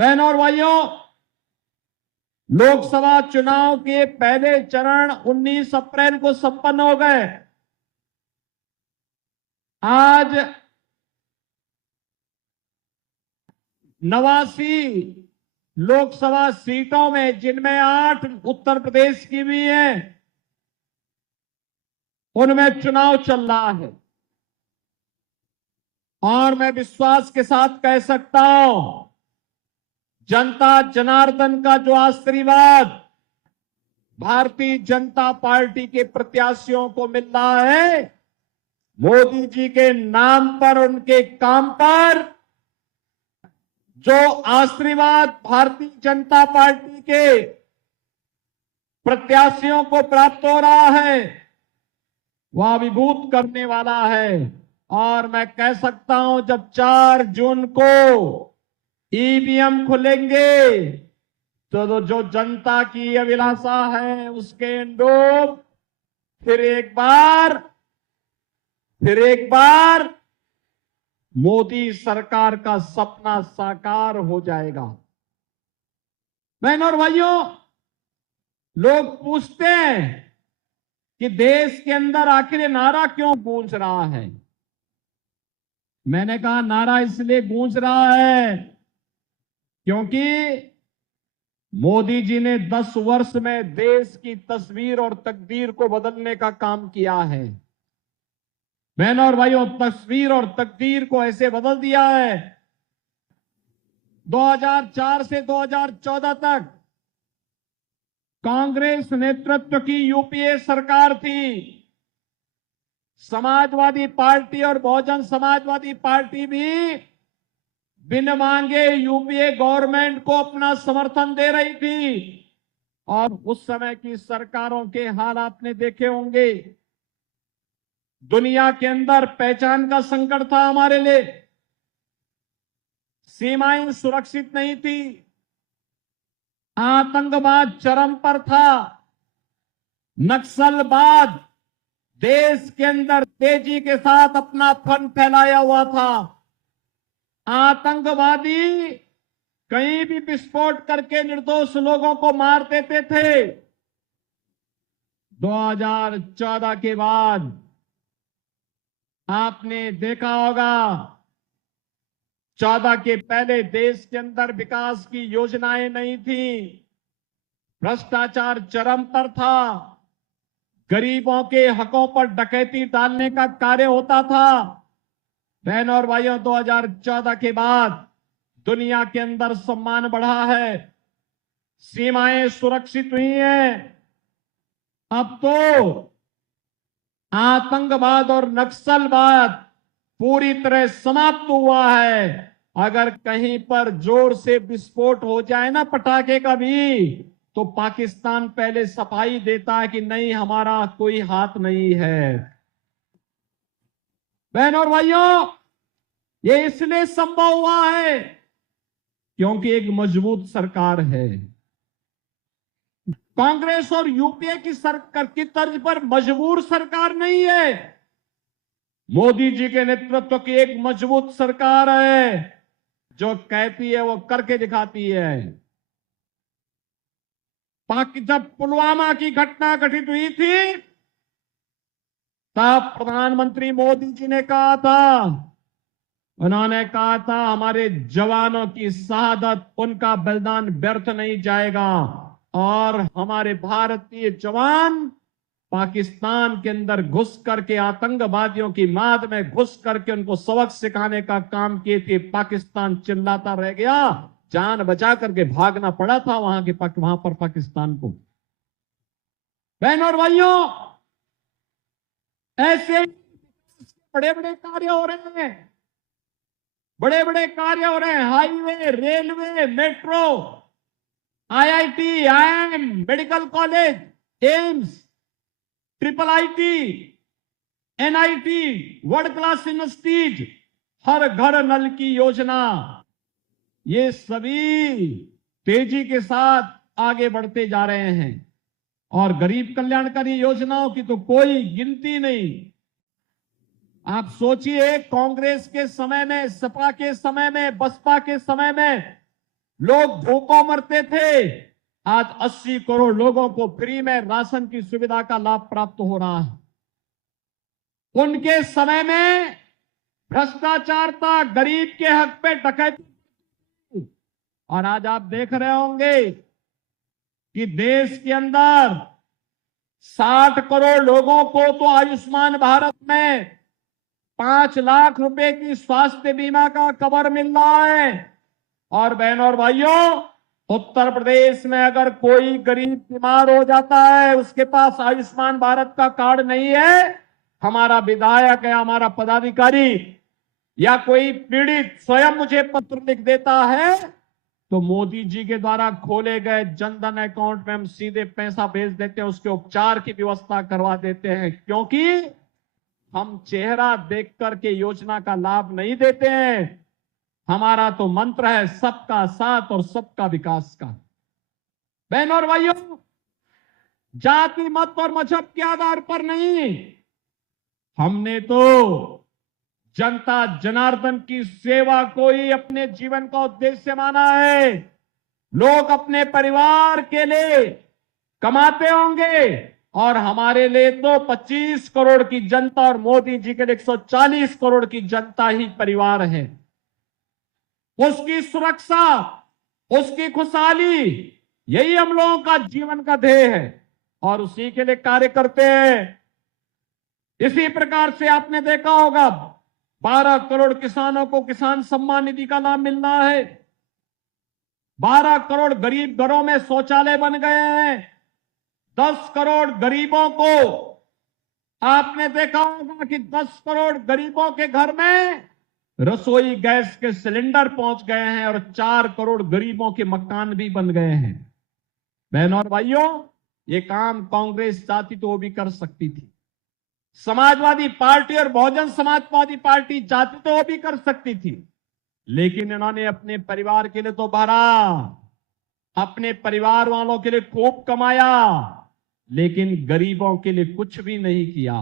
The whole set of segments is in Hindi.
बहनों और भाइयों, लोकसभा चुनाव के पहले चरण 19 अप्रैल को संपन्न हो गए। आज 89 लोकसभा सीटों में, जिनमें 8 उत्तर प्रदेश की भी है, उनमें चुनाव चल रहा है। और मैं विश्वास के साथ कह सकता हूं, जनता जनार्दन का जो आशीर्वाद भारतीय जनता पार्टी के प्रत्याशियों को मिल रहा है, मोदी जी के नाम पर, उनके काम पर जो आशीर्वाद भारतीय जनता पार्टी के प्रत्याशियों को प्राप्त हो रहा है, वह अभिभूत करने वाला है। और मैं कह सकता हूं, जब 4 जून को ईवीएम खुलेंगे तो जो जनता की अभिलाषा है, उसके अनुरूप फिर एक बार मोदी सरकार का सपना साकार हो जाएगा। बहनों और भाइयों, लोग पूछते हैं कि देश के अंदर आखिर नारा क्यों गूंज रहा है। मैंने कहा, नारा इसलिए गूंज रहा है क्योंकि मोदी जी ने 10 वर्ष में देश की तस्वीर और तकदीर को बदलने का काम किया है। बहनों और भाइयों, तस्वीर और तकदीर को ऐसे बदल दिया है। 2004 से 2014 तक कांग्रेस नेतृत्व की यूपीए सरकार थी। समाजवादी पार्टी और बहुजन समाजवादी पार्टी भी बिन मांगे यूपीए गवर्नमेंट को अपना समर्थन दे रही थी। और उस समय की सरकारों के हाल आपने देखे होंगे। दुनिया के अंदर पहचान का संकट था हमारे लिए, सीमाएं सुरक्षित नहीं थी, आतंकवाद चरम पर था, नक्सलवाद देश के अंदर तेजी के साथ अपना फन फैलाया हुआ था, आतंकवादी कहीं भी विस्फोट करके निर्दोष लोगों को मार देते थे। 2014 के बाद आपने देखा होगा, 14 के पहले देश के अंदर विकास की योजनाएं नहीं थी, भ्रष्टाचार चरम पर था, गरीबों के हकों पर डकैती डालने का कार्य होता था। बहनों और भाइयों, 2014 के बाद दुनिया के अंदर सम्मान बढ़ा है, सीमाएं सुरक्षित हुई हैं। अब तो आतंकवाद और नक्सलवाद पूरी तरह समाप्त हुआ है। अगर कहीं पर जोर से विस्फोट हो जाए ना, पटाखे का भी, तो पाकिस्तान पहले सफाई देता है कि नहीं, हमारा कोई हाथ नहीं है। बहनों और भाइयों, ये इसलिए संभव हुआ है क्योंकि एक मजबूत सरकार है। कांग्रेस और यूपीए की सरकार की तर्ज पर मजबूर सरकार नहीं है, मोदी जी के नेतृत्व की एक मजबूत सरकार है, जो कहती है वो करके दिखाती है। जब पुलवामा की घटना घटित हुई थी, तब प्रधानमंत्री मोदी जी ने कहा था, उन्होंने कहा था, हमारे जवानों की शहादत, उनका बलिदान व्यर्थ नहीं जाएगा। और हमारे भारतीय जवान पाकिस्तान के अंदर घुस करके, आतंकवादियों की माद में घुस करके उनको सबक सिखाने का काम किए थे। पाकिस्तान चिल्लाता रह गया, जान बचा करके भागना पड़ा था वहां पर पाकिस्तान को। बहनों और भाइयों, ऐसे बड़े बड़े कार्य हो रहे हैं, बड़े बड़े कार्य हो रहे हैं। Highway, railway, metro, IIT, IIM, medical college, AIIMS, triple IT, NIT, world class universities, हर घर नल की योजना, ये सभी तेजी के साथ आगे बढ़ते जा रहे हैं। और गरीब कल्याणकारी योजनाओं की तो कोई गिनती नहीं। आप सोचिए, कांग्रेस के समय में, सपा के समय में, बसपा के समय में लोग भूखों मरते थे, आज 80 करोड़ लोगों को फ्री में राशन की सुविधा का लाभ प्राप्त हो रहा है। उनके समय में भ्रष्टाचार था, गरीब के हक पे डकैती थी। और आज आप देख रहे होंगे कि देश के अंदर 60 करोड़ लोगों को तो आयुष्मान भारत में 5 लाख रुपए की स्वास्थ्य बीमा का कवर मिल रहा है। और बहनों और भाइयों, उत्तर प्रदेश में अगर कोई गरीब बीमार हो जाता है, उसके पास आयुष्मान भारत का कार्ड नहीं है, हमारा विधायक है, हमारा पदाधिकारी या कोई पीड़ित स्वयं मुझे पत्र लिख देता है, तो मोदी जी के द्वारा खोले गए जनधन अकाउंट में हम सीधे पैसा भेज देते हैं, उसके उपचार की व्यवस्था करवा देते हैं। क्योंकि हम चेहरा देख करके योजना का लाभ नहीं देते हैं। हमारा तो मंत्र है सबका साथ और सबका विकास का। बहनों और भाइयों, जाति मत और मजहब के आधार पर नहीं, हमने तो जनता जनार्दन की सेवा को ही अपने जीवन का उद्देश्य माना है। लोग अपने परिवार के लिए कमाते होंगे और हमारे लिए तो 25 करोड़ की जनता और मोदी जी के लिए 140 करोड़ की जनता ही परिवार है। उसकी सुरक्षा, उसकी खुशहाली, यही हम लोगों का जीवन का ध्येय है और उसी के लिए कार्य करते हैं। इसी प्रकार से आपने देखा होगा 12 करोड़ किसानों को किसान सम्मान निधि का लाभ मिल रहा है। 12 करोड़ गरीब घरों में शौचालय बन गए हैं। 10 करोड़ गरीबों को आपने देखा होगा कि 10 करोड़ गरीबों के घर में रसोई गैस के सिलेंडर पहुंच गए हैं और 4 करोड़ गरीबों के मकान भी बन गए हैं। बहनों और भाइयों, ये काम कांग्रेस चाहती तो वो भी कर सकती थी, समाजवादी पार्टी और बहुजन समाजवादी पार्टी चाहती तो वो भी कर सकती थी, लेकिन इन्होंने अपने परिवार के लिए तो भरा, अपने परिवार वालों के लिए खूब कमाया, लेकिन गरीबों के लिए कुछ भी नहीं किया।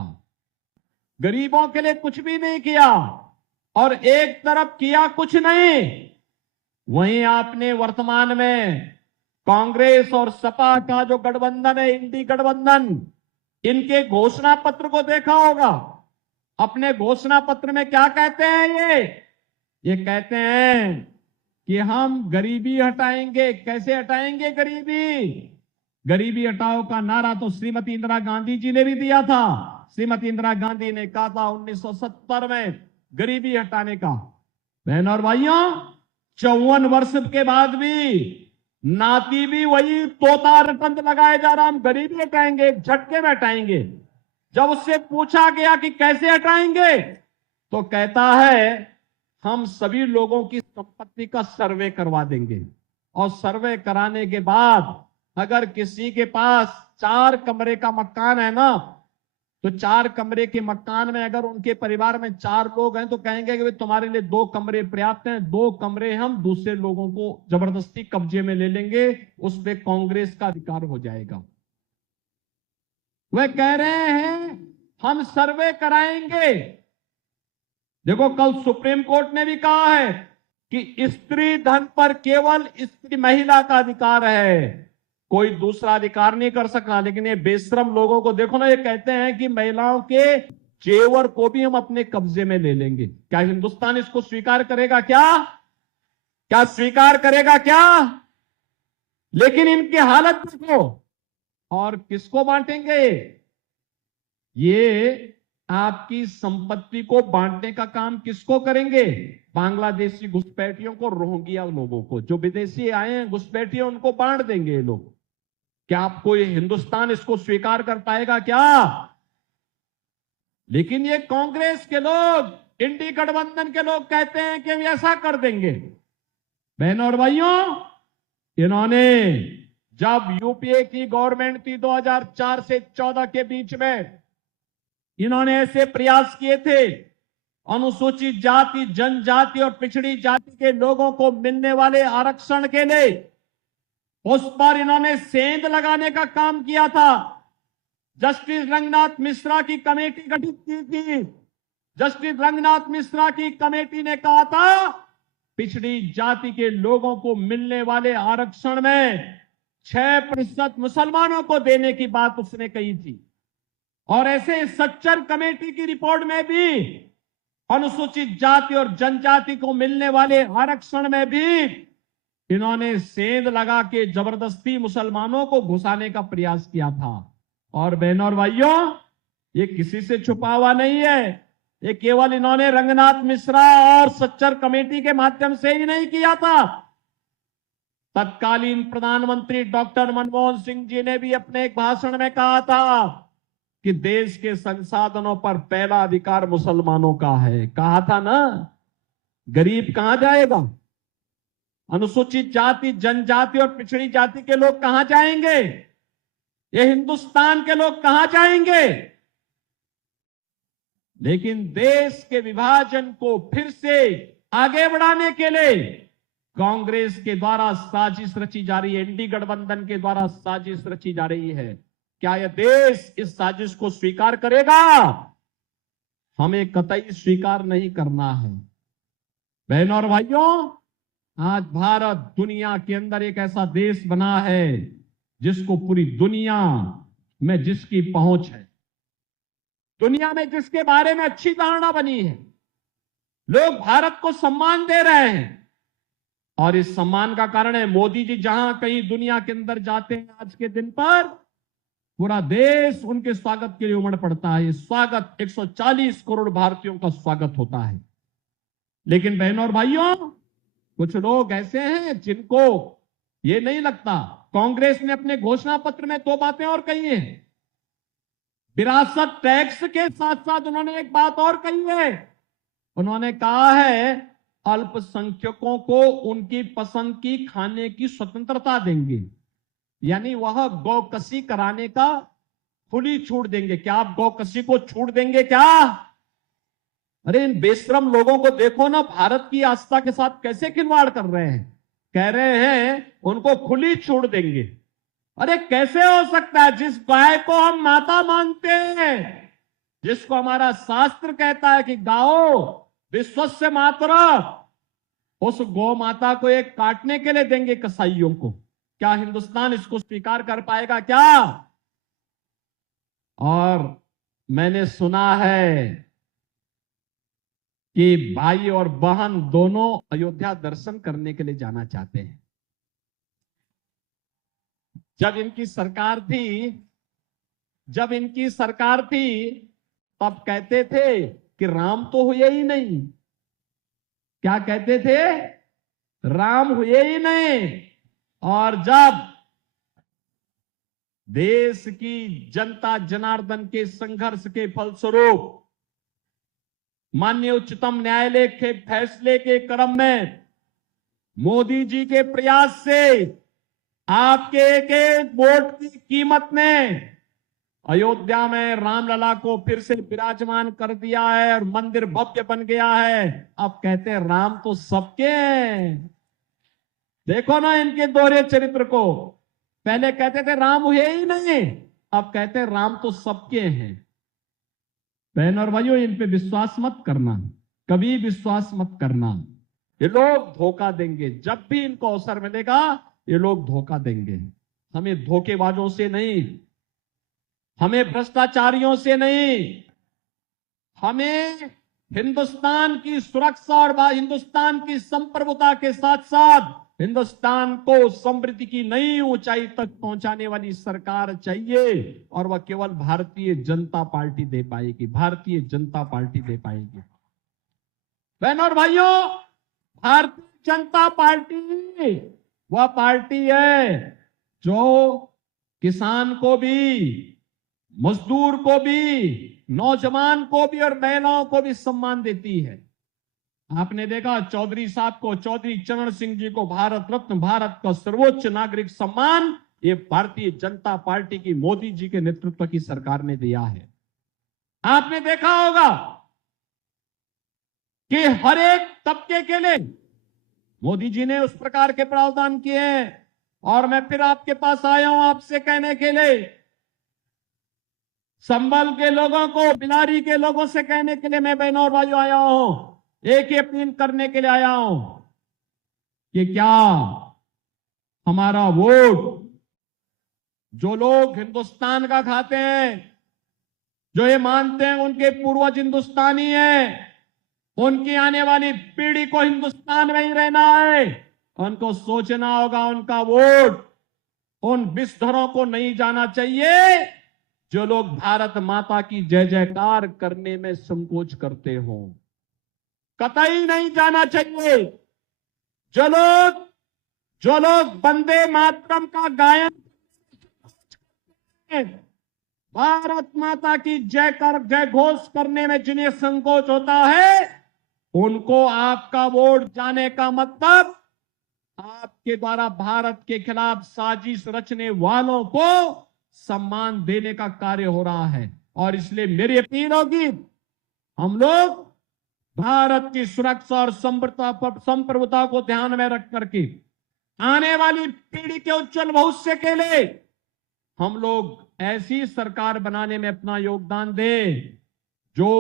गरीबों के लिए कुछ भी नहीं किया और एक तरफ किया कुछ नहीं, वहीं आपने वर्तमान में कांग्रेस और सपा का जो गठबंधन है, इंडी गठबंधन, इनके घोषणा पत्र को देखा होगा। अपने घोषणा पत्र में क्या कहते हैं? ये कहते हैं कि हम गरीबी हटाएंगे। कैसे हटाएंगे गरीबी? गरीबी हटाओ का नारा तो श्रीमती इंदिरा गांधी जी ने भी दिया था। श्रीमती इंदिरा गांधी ने कहा था 1970 में गरीबी हटाने का। बहनों और भाइयों, 54 वर्ष के बाद भी नाती भी वही तोता रटंत लगाए जा रहा, हम गरीबी हटाएंगे, एक झटके में हटाएंगे। जब उससे पूछा गया कि कैसे हटाएंगे, तो कहता है हम सभी लोगों की संपत्ति का सर्वे करवा देंगे और सर्वे कराने के बाद अगर किसी के पास 4 कमरे का मकान है ना, तो 4 कमरे के मकान में अगर उनके परिवार में 4 लोग हैं तो कहेंगे कि तुम्हारे लिए 2 कमरे पर्याप्त हैं, 2 कमरे हम दूसरे लोगों को जबरदस्ती कब्जे में ले लेंगे, उस पर कांग्रेस का अधिकार हो जाएगा। वे कह रहे हैं हम सर्वे कराएंगे। देखो, कल सुप्रीम कोर्ट ने भी कहा है कि स्त्री धन पर केवल स्त्री महिला का अधिकार है, कोई दूसरा अधिकार नहीं कर सकता। लेकिन ये बेशरम लोगों को देखो ना, ये कहते हैं कि महिलाओं के जेवर को भी हम अपने कब्जे में ले लेंगे। क्या हिंदुस्तान इसको स्वीकार करेगा? क्या स्वीकार करेगा क्या? लेकिन इनकी हालत देखो। और किसको बांटेंगे? ये आपकी संपत्ति को बांटने का काम किसको करेंगे? बांग्लादेशी घुसपैठियों को, रोहिंग्या लोगों को, जो विदेशी आए हैं घुसपैठिए, उनको बांट देंगे ये लोग। क्या आपको ये हिंदुस्तान इसको स्वीकार कर पाएगा क्या? लेकिन ये कांग्रेस के लोग, इंडी गठबंधन के लोग कहते हैं कि हम ऐसा कर देंगे। बहनों और भाइयों, इन्होंने जब यूपीए की गवर्नमेंट थी 2004 से 14 के बीच में, इन्होंने ऐसे प्रयास किए थे अनुसूचित जाति, जनजाति और पिछड़ी जाति के लोगों को मिलने वाले आरक्षण के लिए, उस पर इन्होंने सेंध लगाने का काम किया था। जस्टिस रंगनाथ मिश्रा की कमेटी गठित की थी। जस्टिस रंगनाथ मिश्रा की कमेटी ने कहा था पिछड़ी जाति के लोगों को मिलने वाले आरक्षण में 6% मुसलमानों को देने की बात उसने कही थी। और ऐसे सच्चर कमेटी की रिपोर्ट में भी अनुसूचित जाति और जनजाति को मिलने वाले आरक्षण में भी इन्होंने सेंध लगा के जबरदस्ती मुसलमानों को घुसाने का प्रयास किया था। और बहनों और भाइयों, ये किसी से छुपा हुआ नहीं है, ये केवल इन्होंने रंगनाथ मिश्रा और सच्चर कमेटी के माध्यम से ही नहीं किया था। तत्कालीन प्रधानमंत्री डॉक्टर मनमोहन सिंह जी ने भी अपने एक भाषण में कहा था कि देश के संसाधनों पर पहला अधिकार मुसलमानों का है। कहा था ना, गरीब कहां जाएगा? अनुसूचित जाति, जनजाति और पिछड़ी जाति के लोग कहां जाएंगे? ये हिंदुस्तान के लोग कहां जाएंगे? लेकिन देश के विभाजन को फिर से आगे बढ़ाने के लिए कांग्रेस के द्वारा साजिश रची जा रही है, एनडी गठबंधन के द्वारा साजिश रची जा रही है। क्या यह देश इस साजिश को स्वीकार करेगा? हमें कतई स्वीकार नहीं करना है। बहनों और भाइयों, आज भारत दुनिया के अंदर एक ऐसा देश बना है जिसको पूरी दुनिया में जिसकी पहुंच है, दुनिया में जिसके बारे में अच्छी धारणा बनी है, लोग भारत को सम्मान दे रहे हैं। और इस सम्मान का कारण है मोदी जी जहां कहीं दुनिया के अंदर जाते हैं, आज के दिन पर पूरा देश उनके स्वागत के लिए उमड़ पड़ता है। स्वागत 140 करोड़ भारतीयों का स्वागत होता है। लेकिन बहनों और भाइयों, कुछ लोग ऐसे हैं जिनको ये नहीं लगता। कांग्रेस ने अपने घोषणा पत्र में 2 बातें और कही हैं। विरासत टैक्स के साथ साथ उन्होंने एक बात और कही है। उन्होंने कहा है अल्पसंख्यकों को उनकी पसंद की खाने की स्वतंत्रता देंगे, यानी वह गौकसी कराने का खुली छूट देंगे। क्या आप गौकसी को छूट देंगे क्या? अरे इन बेशरम लोगों को देखो ना, भारत की आस्था के साथ कैसे खिलवाड़ कर रहे हैं। कह रहे हैं उनको खुली छूट देंगे। अरे कैसे हो सकता है? जिस गाय को हम माता मानते हैं, जिसको हमारा शास्त्र कहता है कि गाओ विश्वस्य मातरम्, उस गौ माता को एक काटने के लिए देंगे कसाईयों को। क्या हिंदुस्तान इसको स्वीकार कर पाएगा क्या? और मैंने सुना है कि भाई और बहन दोनों अयोध्या दर्शन करने के लिए जाना चाहते हैं। जब इनकी सरकार थी तब कहते थे कि राम तो हुए ही नहीं। क्या कहते थे? राम हुए ही नहीं। और जब देश की जनता जनार्दन के संघर्ष के फलस्वरूप माननीय उच्चतम न्यायालय के फैसले के क्रम में मोदी जी के प्रयास से आपके एक एक वोट की कीमत ने अयोध्या में रामलला को फिर से विराजमान कर दिया है और मंदिर भव्य बन गया है। अब कहते हैं राम तो सबके हैं। देखो ना इनके दोहरे चरित्र को। पहले कहते थे राम हुए ही नहीं, अब कहते हैं राम तो सबके हैं। बहन और भाइयों, इन पे विश्वास मत करना, कभी विश्वास मत करना। ये लोग धोखा देंगे। जब भी इनको अवसर मिलेगा ये लोग धोखा देंगे। हमें धोखेबाजों से नहीं, हमें भ्रष्टाचारियों से नहीं, हमें हिंदुस्तान की सुरक्षा और हिंदुस्तान की संप्रभुता के साथ साथ हिंदुस्तान को समृद्धि की नई ऊंचाई तक पहुंचाने वाली सरकार चाहिए। और वह केवल भारतीय जनता पार्टी दे पाएगी, भारतीय जनता पार्टी दे पाएगी। बहनों और भाइयों, भारतीय जनता पार्टी वह पार्टी है जो किसान को भी, मजदूर को भी, नौजवान को भी और महिलाओं को भी सम्मान देती है। आपने देखा चौधरी साहब को, चौधरी चरण सिंह जी को भारत रत्न, भारत का सर्वोच्च नागरिक सम्मान ये भारतीय जनता पार्टी की मोदी जी के नेतृत्व की सरकार ने दिया है। आपने देखा होगा कि हर एक तबके के लिए मोदी जी ने उस प्रकार के प्रावधान किए हैं। और मैं फिर आपके पास आया हूं आपसे कहने के लिए, संभल के लोगों को, बिलारी के लोगों से कहने के लिए मैं बहनों और भाइयों आया हूं, एक ही अपील करने के लिए आया हूं कि क्या हमारा वोट जो लोग हिंदुस्तान का खाते हैं, जो ये मानते हैं उनके पूर्वज हिंदुस्तानी हैं, उनकी आने वाली पीढ़ी को हिंदुस्तान में ही रहना है, उनको सोचना होगा उनका वोट उन बिस्तरों को नहीं जाना चाहिए जो लोग भारत माता की जय जयकार करने में संकोच करते हो। कतई नहीं जाना चाहिए। जो लोग वंदे मातरम का गायन, भारत माता की जय घोष करने में जिन्हें संकोच होता है, उनको आपका वोट जाने का मतलब आपके द्वारा भारत के खिलाफ साजिश रचने वालों को सम्मान देने का कार्य हो रहा है। और इसलिए मेरी अपील होगी, हम लोग भारत की सुरक्षा और संप्रभुता को ध्यान में रख करके आने वाली पीढ़ी के उज्जवल भविष्य के लिए हम लोग ऐसी सरकार बनाने में अपना योगदान दें जो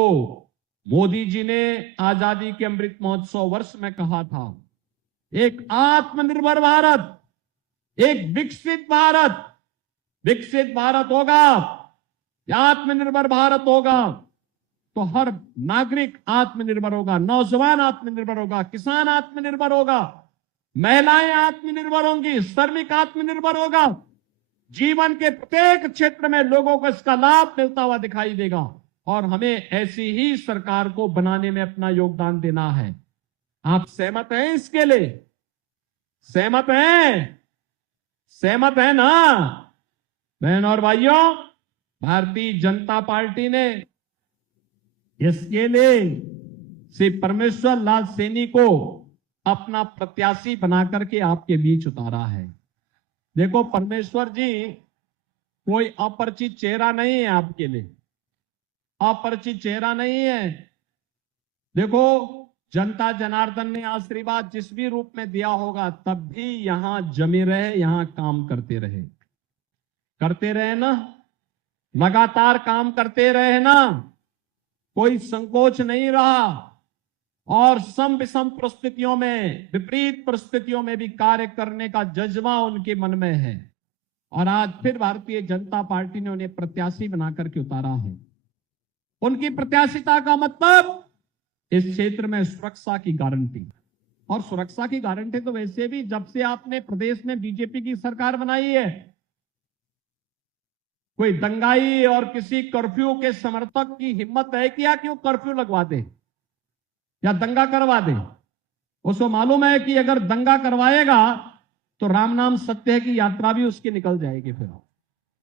मोदी जी ने आजादी के अमृत महोत्सव वर्ष में कहा था, एक आत्मनिर्भर भारत, एक विकसित भारत होगा, आत्मनिर्भर भारत होगा तो हर नागरिक आत्मनिर्भर होगा, नौजवान आत्मनिर्भर होगा, किसान आत्मनिर्भर होगा, महिलाएं आत्मनिर्भर होंगी, श्रमिक आत्मनिर्भर होगा। जीवन के प्रत्येक क्षेत्र में लोगों को इसका लाभ मिलता हुआ दिखाई देगा और हमें ऐसी ही सरकार को बनाने में अपना योगदान देना है। आप सहमत हैं इसके लिए? सहमत है ना बहन और भाइयों? भारतीय जनता पार्टी ने इसके लिए श्री परमेश्वर लाल सैनी को अपना प्रत्याशी बनाकर के आपके बीच उतारा है। देखो, परमेश्वर जी कोई अपरिचित चेहरा नहीं है, आपके लिए अपरिचित चेहरा नहीं है। देखो, जनता जनार्दन ने आशीर्वाद जिस भी रूप में दिया होगा तब भी यहां जमे रहे, यहां काम करते रहे ना, लगातार काम करते रहे ना, कोई संकोच नहीं रहा और सम विषम परिस्थितियों में, विपरीत परिस्थितियों में भी कार्य करने का जज्बा उनके मन में है। और आज फिर भारतीय जनता पार्टी ने उन्हें प्रत्याशी बनाकर के उतारा है। उनकी प्रत्याशिता का मतलब इस क्षेत्र में सुरक्षा की गारंटी, और सुरक्षा की गारंटी तो वैसे भी जब से आपने प्रदेश में बीजेपी की सरकार बनाई है, कोई दंगाई और किसी कर्फ्यू के समर्थक की हिम्मत है कि क्यों कर्फ्यू लगवा दे या दंगा करवा दे। उसको मालूम है कि अगर दंगा करवाएगा तो राम नाम सत्य है की यात्रा भी उसकी निकल जाएगी फिर।